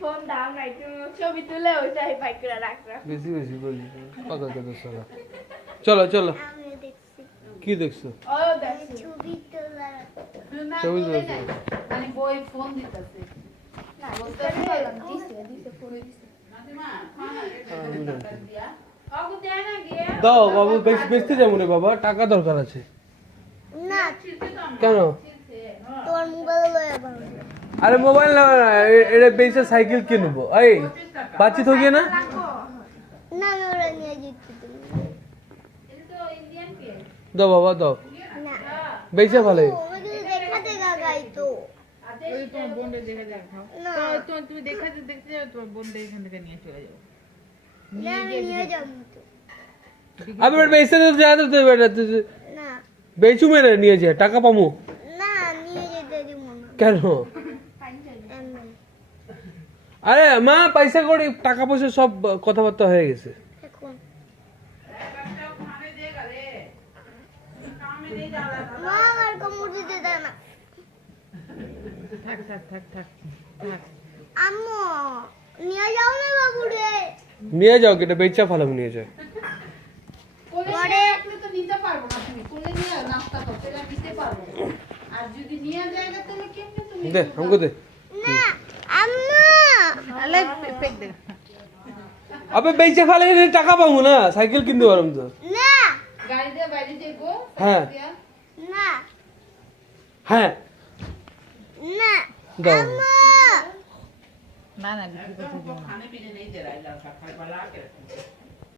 Phone দাও না একটু ছবি তুলে ওইটাই বাইক করে রাখরা বেশি বেশি বলি পাগল কথা চলো চলো চলো আমি দেখছি কি দেখছো ও দেখো ছবি তোলা ছবি তুলছো মানে বই ফোন দিতেছে না বলতে পারলাম দিছে ফোন দিছে আগু দেয় না গিয়ে দাও বাবু বেচতে যাবো রে বাবা টাকা দরকার আছে না কেন তোর মোবাইল লয়ে বাবা আরে মোবাইল না এটা বেচে সাইকেল কিনবো এই বাতচিত हो गया ना না আমি ওরা নিয়ে যেতে তুমি এটা তো ইন্ডিয়ান পে দাও বাবা দাও না বেচে ভালো ওকে দেখাতে গাগাই তো ওই তোমার বোনদের দেখে দেখাও না তো তুমি দেখাতে দেখতে যাও তোমার বোনদের এখান থেকে নিয়ে চলে যাও না আমি নিয়ে যাব তো अबे बेटा बेचते तो जा तो बेटा না बेचू मेरे নিয়ে যা টাকা পামু না নিয়ে যেতে দিব না কেন এমনি আরে মা পয়সা করে টাকা পয়সা সব কথাবার্তা হয়ে গেছে এখন মা আর কোমর দিতে দেয় না থাক থাক থাক থাক থাক আম্মু নিয়ে যাও না বাবুরে নিয়ে যাও কেটে বেচা ফালাম নিয়ে যাও কোলে রাখলে তো নিতে পারবো না তুমি কোলে নিয়ে নাস্তা করতে নিতে পারবো না। আর যদি নিয়ে যায় তাহলে কেমনে তুমি দে हमको दे না আম্মু আলে পেক দে अबे বেচা ফালে টাকা পামু না সাইকেল কিনতে পারম তো না গাড়ি দিয়ে বাইরে যে গো হ্যাঁ না হ্যাঁ না দাও আম্মু না না বিক্রি করতে দেবো না